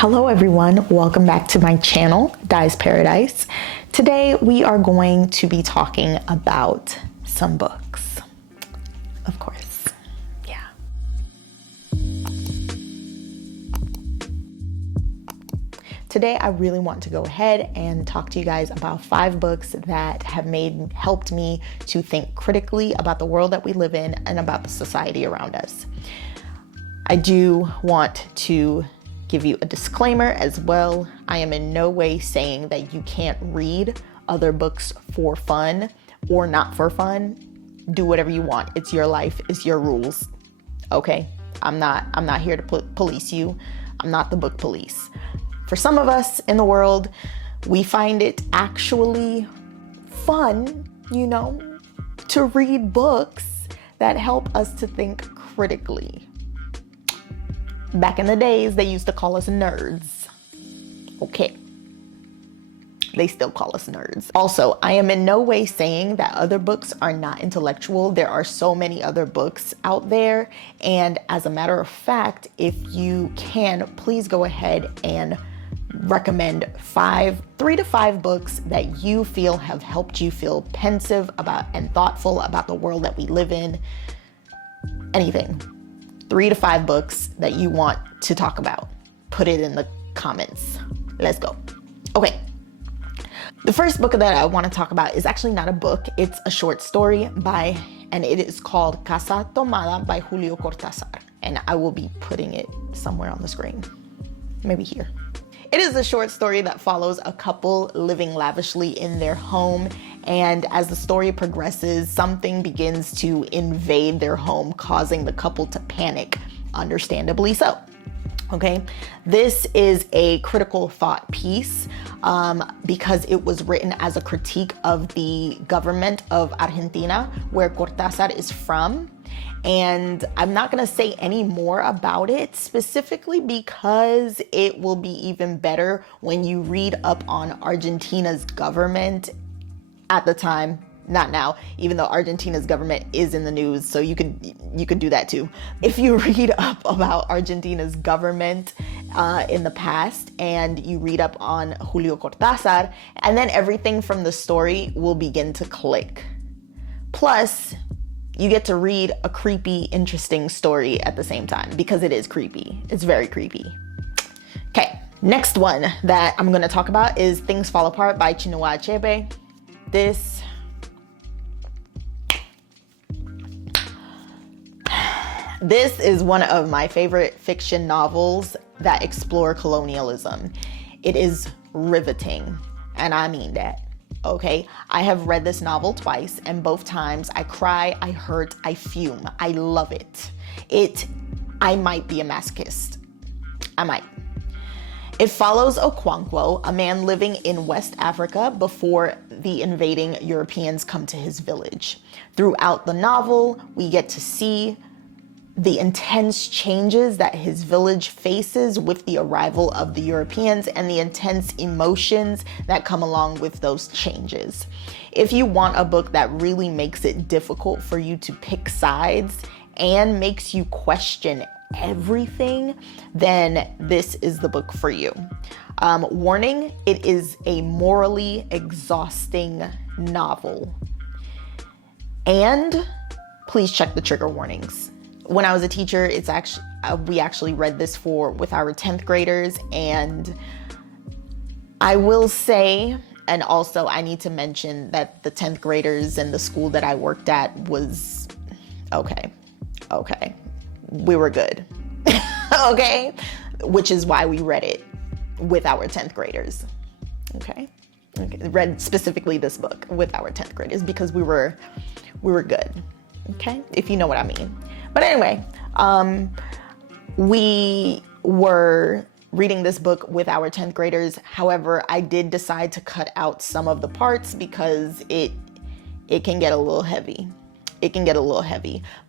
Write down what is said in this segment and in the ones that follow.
Hello everyone, welcome back to my channel, Dai's Paradise. Today we are going to be talking about some books. Of course, yeah. Today I really want to go ahead and talk to you guys about 5 books that have helped me to think critically about the world that we live in and about the society around us. I do want to give you a disclaimer as well. I am in no way saying that you can't read other books for fun or not for fun. Do whatever you want. It's your life, it's your rules. Okay? I'm not here to police you. I'm not the book police. For some of us in the world, we find it actually fun, to read books that help us to think critically. Back in the days, they used to call us nerds. Okay. They still call us nerds. Also, I am in no way saying that other books are not intellectual. There are so many other books out there. And as a matter of fact, if you can, please go ahead and recommend 3 to 5 books that you feel have helped you feel pensive about and thoughtful about the world that we live in. Anything. 3 to 5 books that you want to talk about. Put it in the comments. Let's go. Okay. The first book that I want to talk about is actually not a book. It's a short story and it is called Casa Tomada by Julio Cortázar. And I will be putting it somewhere on the screen. Maybe here. It is a short story that follows a couple living lavishly in their home, and as the story progresses, something begins to invade their home, causing the couple to panic, understandably so. Okay, this is a critical thought piece because it was written as a critique of the government of Argentina, where Cortázar is from. And I'm not going to say any more about it specifically because it will be even better when you read up on Argentina's government at the time, not now, even though Argentina's government is in the news, so you could do that too. If you read up about Argentina's government in the past and you read up on Julio Cortázar, and then everything from the story will begin to click. Plus, you get to read a creepy, interesting story at the same time because it is creepy. It's very creepy. Okay, next one that I'm going to talk about is Things Fall Apart by Chinua Achebe. This is one of my favorite fiction novels that explore colonialism. It is riveting, and I mean that. Okay, I have read this novel twice, and both times I cry, I hurt, I fume. I love it. I might be a masochist. I might. It follows Okonkwo, a man living in West Africa before the invading Europeans come to his village. Throughout the novel, we get to see the intense changes that his village faces with the arrival of the Europeans and the intense emotions that come along with those changes. If you want a book that really makes it difficult for you to pick sides and makes you question everything, then this is the book for you. Warning, it is a morally exhausting novel. And please check the trigger warnings. When I was a teacher, we actually read this with our 10th graders, and I will say, and also I need to mention that the 10th graders in the school that I worked at was okay. We were good. Okay? Which is why we read it with our 10th graders. Okay? Read specifically this book with our 10th graders because we were good. Okay? If you know what I mean. But anyway, we were reading this book with our 10th graders. However, I did decide to cut out some of the parts because it can get a little heavy.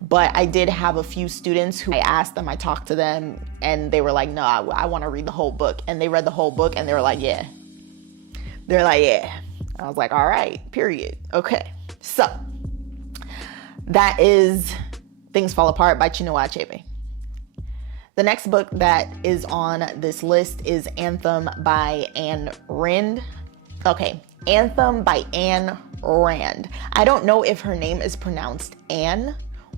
But I did have a few students who I asked them, I talked to them, and they were like, no, I want to read the whole book. And they read the whole book and they were like, yeah. They're like, yeah. I was like, all right, period. Okay. So that is Things Fall Apart by Chinua Achebe. The next book that is on this list is Anthem by Ayn Rand. Okay, Anthem by Ayn Rand. I don't know if her name is pronounced Anne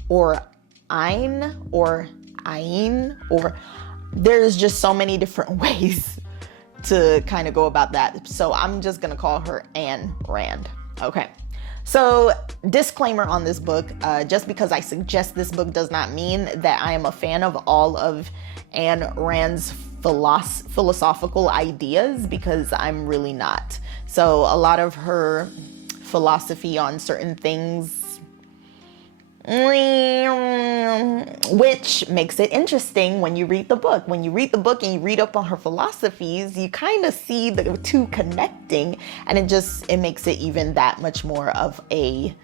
or Ein or Ain, or there's just so many different ways to kind of go about that. So I'm just gonna call her Ayn Rand. Okay. So disclaimer on this book, just because I suggest this book does not mean that I am a fan of all of Ayn Rand's philosophical ideas, because I'm really not. So a lot of her philosophy on certain things, which makes it interesting when you read the book. When you read the book and you read up on her philosophies, you kind of see the two connecting, and it makes it even that much more of an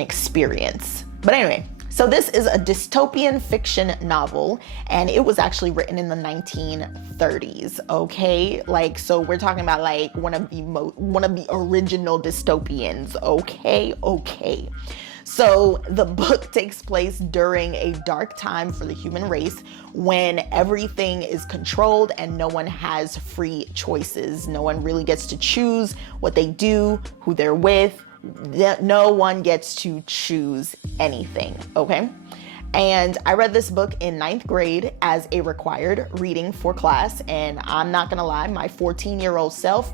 experience. But anyway, so this is a dystopian fiction novel, and it was actually written in the 1930s. Okay, like, so we're talking about like one of the original dystopians. Okay. So the book takes place during a dark time for the human race, when everything is controlled and no one has free choices. No one really gets to choose what they do, who they're with. No one gets to choose anything, okay? And I read this book in 9th grade as a required reading for class, and I'm not gonna lie, my 14-year-old self,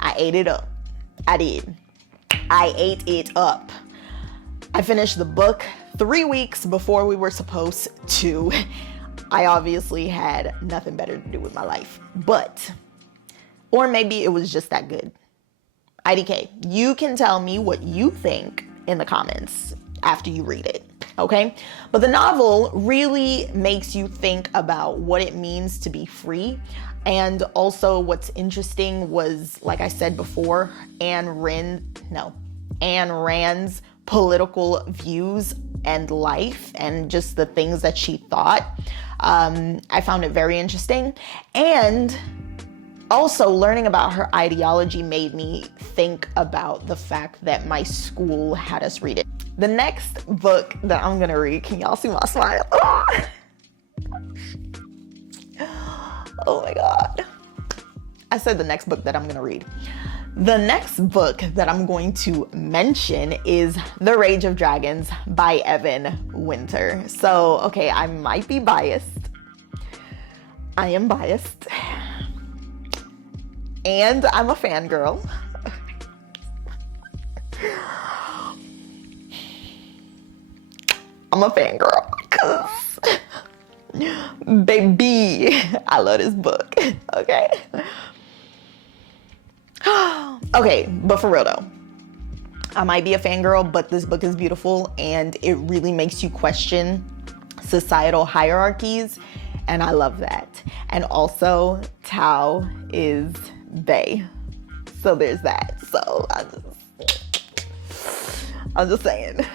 I ate it up. I did. I ate it up. I finished the book 3 weeks before we were supposed to. I obviously had nothing better to do with my life, or maybe it was just that good. IDK, you can tell me what you think in the comments after you read it, okay? But the novel really makes you think about what it means to be free. And also what's interesting was, like I said before, Ayn Rand's political views and life, and just the things that she thought. I found it very interesting. And also learning about her ideology made me think about the fact that my school had us read it. The next book that I'm gonna read, can y'all see my smile? Oh my God. I said the next book that I'm gonna read. The next book that I'm going to mention is The Rage of Dragons by Evan Winter. So, okay, I might be biased. I am biased. And I'm a fangirl. I'm a fangirl because, baby, I love this book, okay? Okay, but for real though, I might be a fangirl, but this book is beautiful, and it really makes you question societal hierarchies, and I love that. And also, Tao is bae, so there's that. So I'm just saying.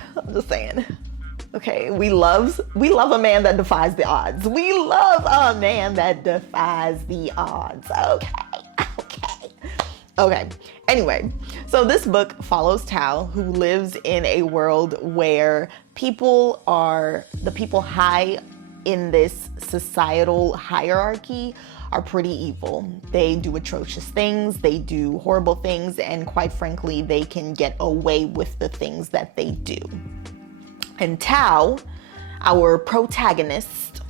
Okay, we love a man that defies the odds. We love a man that defies the odds. Okay. Anyway, so this book follows Tao, who lives in a world where the people high in this societal hierarchy are pretty evil. They do atrocious things, they do horrible things, and quite frankly, they can get away with the things that they do. And Tao, our protagonist,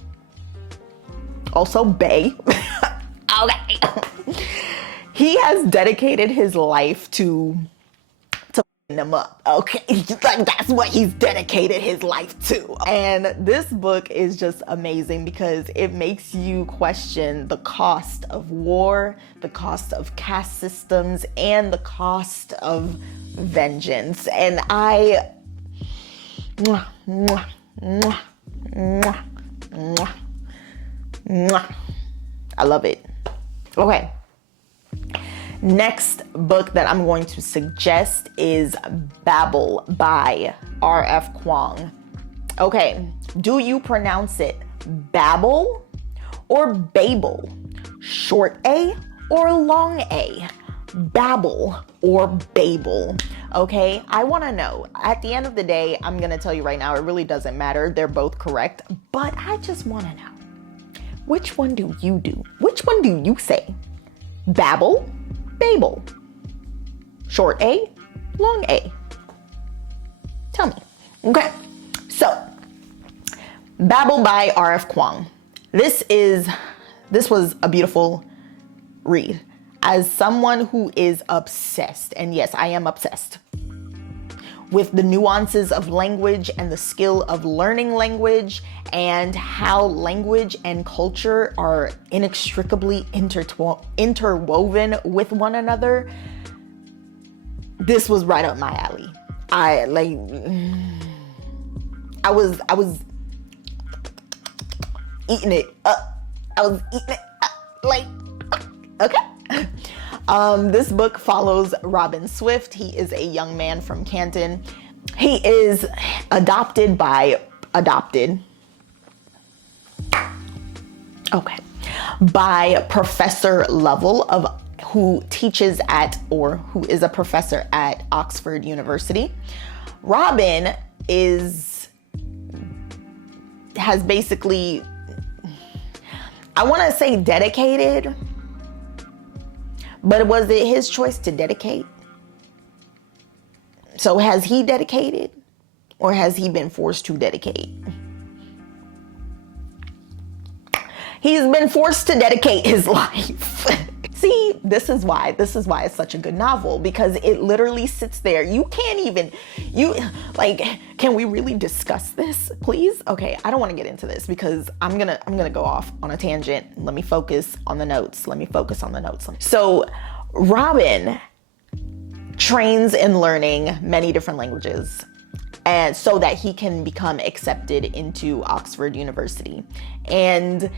also bae, okay, he has dedicated his life to them up, okay? Like, that's what he's dedicated his life to. And this book is just amazing because it makes you question the cost of war, the cost of caste systems, and the cost of vengeance. And I love it. Okay. Next book that I'm going to suggest is Babel by R.F. Kuang. Okay, do you pronounce it Babel or Babel? Short A or long A? Babel or Babel? Okay, I want to know. At the end of the day, I'm going to tell you right now, it really doesn't matter. They're both correct, but I just want to know. Which one do you do? Which one do you say? Babble, babel. Short A, long A. Tell me. Okay, so Babble by R.F. Kuang. This was a beautiful read. As someone who is obsessed, and yes, I am obsessed with the nuances of language and the skill of learning language and how language and culture are inextricably interwoven with one another, this was right up my alley. I was eating it up. I was eating it up, okay. This book follows Robin Swift. He is a young man from Canton. He is adopted by Professor Lovell who teaches at, or who is a professor at, Oxford University. Robin has basically, I want to say dedicated, but was it his choice to dedicate? So has he dedicated, or has he been forced to dedicate? He's been forced to dedicate his life. See, this is why it's such a good novel, because it literally sits there. You can't even, can we really discuss this, please? Okay, I don't want to get into this because I'm gonna go off on a tangent. Let me focus on the notes. So Robin trains in learning many different languages, and so that he can become accepted into Oxford University. And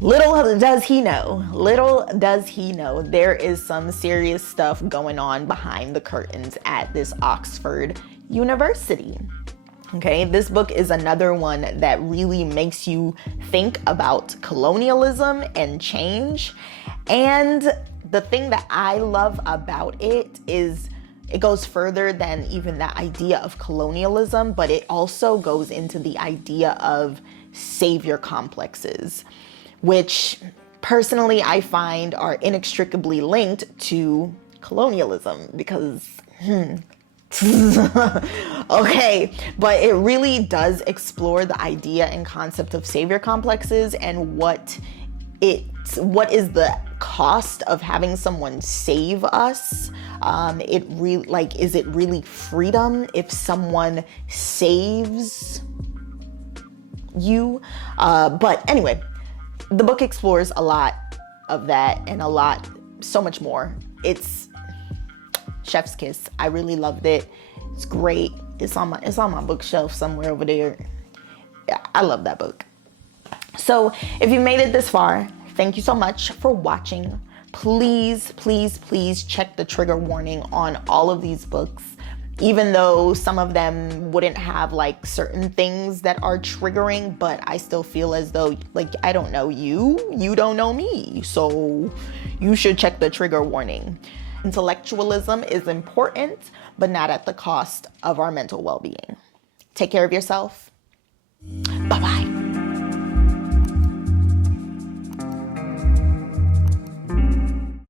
little does he know, there is some serious stuff going on behind the curtains at this Oxford University. Okay, this book is another one that really makes you think about colonialism and change. And the thing that I love about it is it goes further than even the idea of colonialism, but it also goes into the idea of savior complexes, which personally I find are inextricably linked to colonialism because, okay, but it really does explore the idea and concept of savior complexes and what is the cost of having someone save us. Is it really freedom if someone saves you? But anyway, the book explores a lot of that and so much more. It's chef's kiss. I really loved it. It's great. It's on my bookshelf somewhere over there. Yeah, I love that book. So if you made it this far, thank you so much for watching. Please, please, please check the trigger warning on all of these books. Even though some of them wouldn't have certain things that are triggering, but I still feel as though I don't know you, you don't know me. So you should check the trigger warning. Intellectualism is important, but not at the cost of our mental well-being. Take care of yourself. Bye-bye.